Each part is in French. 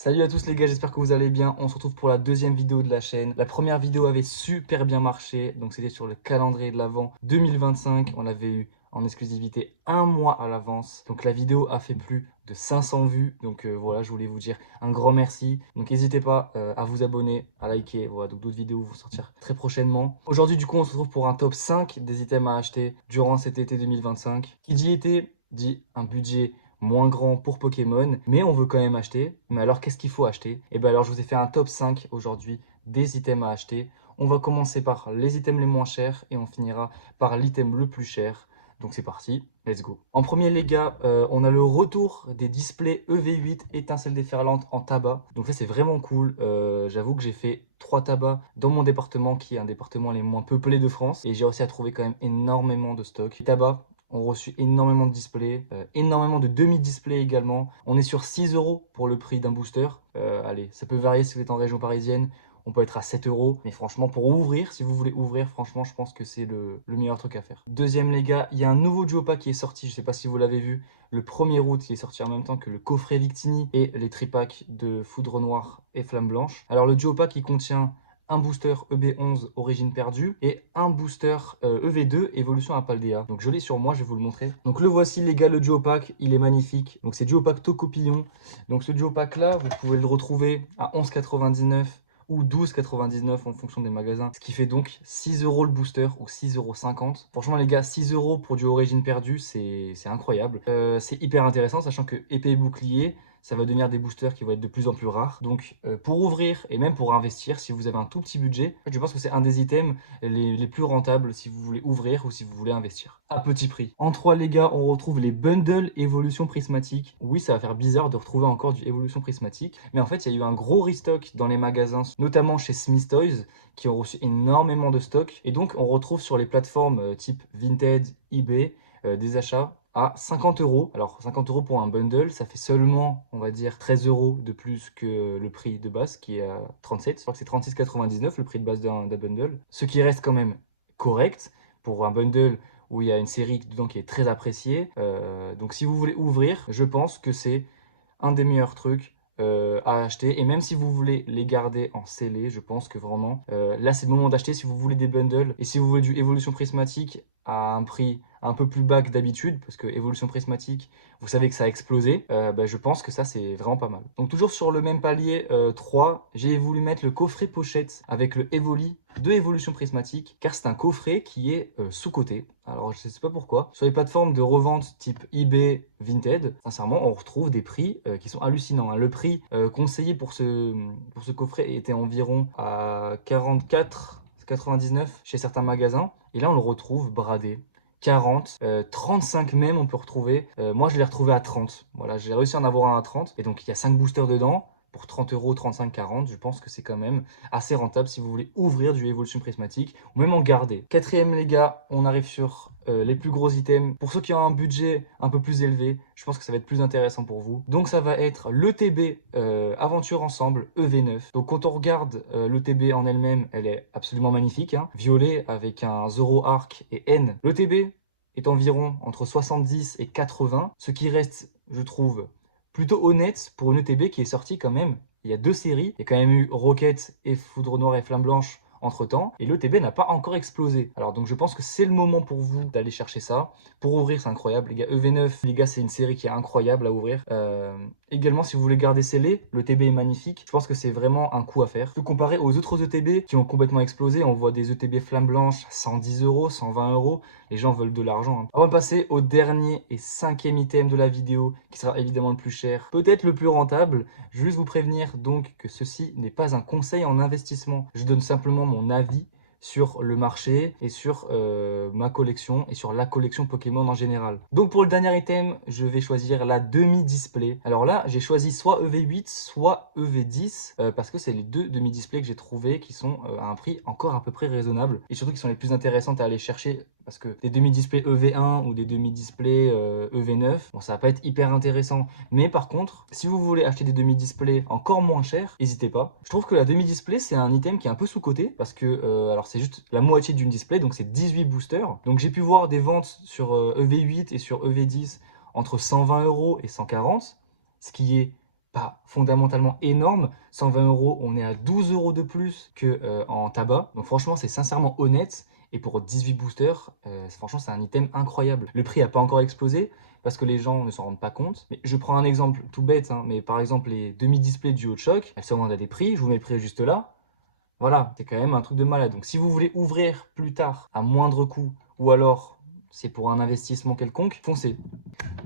Salut à tous les gars, j'espère que vous allez bien. On se retrouve pour la deuxième vidéo de la chaîne. La première vidéo avait super bien marché, donc c'était sur le calendrier de l'Avent 2025. On l'avait eu en exclusivité un mois à l'avance. Donc la vidéo a fait plus de 500 vues. Donc voilà, je voulais vous dire un grand merci. Donc n'hésitez pas à vous abonner, à liker. Voilà, donc d'autres vidéos vont sortir très prochainement. Aujourd'hui, du coup, on se retrouve pour un top 5 des items à acheter durant cet été 2025. Qui dit été dit un budget moins grand pour Pokémon, mais on veut quand même acheter. Mais alors, qu'est-ce qu'il faut acheter? Et bien alors, je vous ai fait un top 5 aujourd'hui des items à acheter. On va commencer par les items les moins chers et on finira par l'item le plus cher. Donc c'est parti, let's go. En premier les gars, on a le retour des displays EV8 étincelles déferlantes en tabac. Donc ça c'est vraiment cool. J'avoue que j'ai fait 3 tabacs dans mon département qui est un département les moins peuplés de France. Et j'ai réussi à trouver quand même énormément de stock. Les tabacs ont reçu énormément de displays, énormément de demi-displays également. On est sur 6 euros pour le prix d'un booster. Allez, ça peut varier si vous êtes en région parisienne. On peut être à 7 euros. Mais franchement, pour ouvrir, si vous voulez ouvrir, franchement, je pense que c'est le meilleur truc à faire. Deuxième, les gars, il y a un nouveau duo pack qui est sorti. Je ne sais pas si vous l'avez vu. Le 1er août, il est sorti en même temps que le coffret Victini et les tripacks de Foudre Noire et Flamme Blanche. Alors, le duo pack, il contient un booster EB11 Origine Perdue et un booster EV2 Évolution à Paldea. Donc je l'ai sur moi, je vais vous le montrer. Donc le voici les gars, le duo pack, il est magnifique. Donc c'est duo pack Tocopillon. Donc ce duo pack là, vous pouvez le retrouver à 11,99 ou 12,99 en fonction des magasins. Ce qui fait donc 6 euros le booster ou 6,50 €. Franchement les gars, 6 euros pour du Origine Perdue, c'est incroyable. C'est hyper intéressant, sachant que épée et bouclier, ça va devenir des boosters qui vont être de plus en plus rares. Donc pour ouvrir et même pour investir, si vous avez un tout petit budget, je pense que c'est un des items les plus rentables si vous voulez ouvrir ou si vous voulez investir. À petit prix. En 3 les gars, on retrouve les bundles évolution prismatique. Oui, ça va faire bizarre de retrouver encore du évolution prismatique, mais en fait il y a eu un gros restock dans les magasins, notamment chez Smith Toys, qui ont reçu énormément de stock. Et donc on retrouve sur les plateformes type Vinted, eBay, des achats à 50 euros. Alors 50 euros pour un bundle, ça fait seulement, on va dire, 13 euros de plus que le prix de base qui est à 37. Je crois que c'est 36,99 le prix de base d'un bundle. Ce qui reste quand même correct pour un bundle où il y a une série dedans qui est très appréciée. Donc si vous voulez ouvrir, je pense que c'est un des meilleurs trucs à acheter. Et même si vous voulez les garder en scellé, je pense que vraiment, là c'est le moment d'acheter si vous voulez des bundles. Et si vous voulez du évolution prismatique à un prix un peu plus bas que d'habitude, parce que évolution prismatique, vous savez que ça a explosé, bah, je pense que ça c'est vraiment pas mal. Donc toujours sur le même palier 3, j'ai voulu mettre le coffret pochette avec le Evoli de évolution prismatique, car c'est un coffret qui est sous-coté. Alors je ne sais pas pourquoi. Sur les plateformes de revente type eBay, Vinted, sincèrement, on retrouve des prix qui sont hallucinants, hein. Le prix conseillé pour ce coffret était environ à 44,99 chez certains magasins. Et là, on le retrouve bradé. 40, 35 même on peut retrouver. Moi je l'ai retrouvé à 30. Voilà, j'ai réussi à en avoir un à 30. Et donc il y a 5 boosters dedans pour 30 euros, 35, 40. Je pense que c'est quand même assez rentable si vous voulez ouvrir du évolution prismatique ou même en garder. Quatrième les gars, on arrive sur les plus gros items. Pour ceux qui ont un budget un peu plus élevé, je pense que ça va être plus intéressant pour vous. Donc ça va être l'ETB Aventure Ensemble EV9. Donc quand on regarde l'ETB en elle-même, elle est absolument magnifique, hein. Violet avec un Zoro Arc et N. L'ETB est environ entre 70 et 80, ce qui reste, je trouve, plutôt honnête pour une ETB qui est sortie quand même. Il y a 2 séries, il y a quand même eu Rocket et Foudre Noire et Flamme Blanche entre temps, et l'ETB n'a pas encore explosé. Alors donc je pense que c'est le moment pour vous d'aller chercher ça. Pour ouvrir, c'est incroyable, les gars. EV9, les gars, c'est une série qui est incroyable à ouvrir. Également, si vous voulez garder scellé, l'ETB est magnifique. Je pense que c'est vraiment un coup à faire. Tout comparé aux autres ETB qui ont complètement explosé, on voit des ETB Flamme Blanche à 110 euros, 120 euros. Les gens veulent de l'argent, hein. On va passer au dernier et 5e item de la vidéo, qui sera évidemment le plus cher, peut-être le plus rentable. Juste vous prévenir donc que ceci n'est pas un conseil en investissement. Je donne simplement mon avis sur le marché et sur ma collection et sur la collection Pokémon en général. Donc pour le dernier item, je vais choisir la demi-display. Alors là, j'ai choisi soit EV8, soit EV10 parce que c'est les 2 demi-displays que j'ai trouvés qui sont à un prix encore à peu près raisonnable et surtout qui sont les plus intéressantes à aller chercher parce que des demi-displays EV1 ou des demi-displays EV9, bon ça va pas être hyper intéressant. Mais par contre, si vous voulez acheter des demi-displays encore moins chers, n'hésitez pas. Je trouve que la demi-display c'est un item qui est un peu sous-coté parce que alors c'est juste la moitié d'une display, donc c'est 18 boosters. Donc j'ai pu voir des ventes sur EV8 et sur EV10 entre 120 euros et 140, ce qui est pas fondamentalement énorme. 120 euros, on est à 12 euros de plus qu'en tabac. Donc franchement, c'est sincèrement honnête. Et pour 18 boosters, franchement, c'est un item incroyable. Le prix n'a pas encore explosé parce que les gens ne s'en rendent pas compte. Mais je prends un exemple tout bête, hein, mais par exemple, les demi-displays du Hot-Shock, elles se vendent à des prix. Je vous mets le prix juste là. Voilà, c'est quand même un truc de malade. Donc si vous voulez ouvrir plus tard à moindre coût, ou alors c'est pour un investissement quelconque, foncez.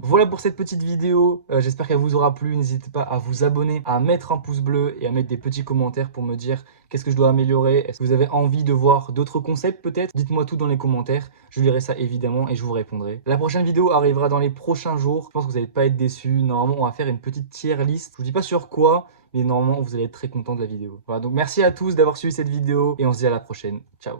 Voilà pour cette petite vidéo, j'espère qu'elle vous aura plu. N'hésitez pas à vous abonner, à mettre un pouce bleu et à mettre des petits commentaires pour me dire qu'est-ce que je dois améliorer. Est-ce que vous avez envie de voir d'autres concepts peut-être? Dites-moi tout dans les commentaires, je lirai ça évidemment et je vous répondrai. La prochaine vidéo arrivera dans les prochains jours, je pense que vous n'allez pas être déçus. Normalement on va faire une petite tier list, je vous dis pas sur quoi, mais normalement vous allez être très content de la vidéo. Voilà, donc merci à tous d'avoir suivi cette vidéo et on se dit à la prochaine. Ciao.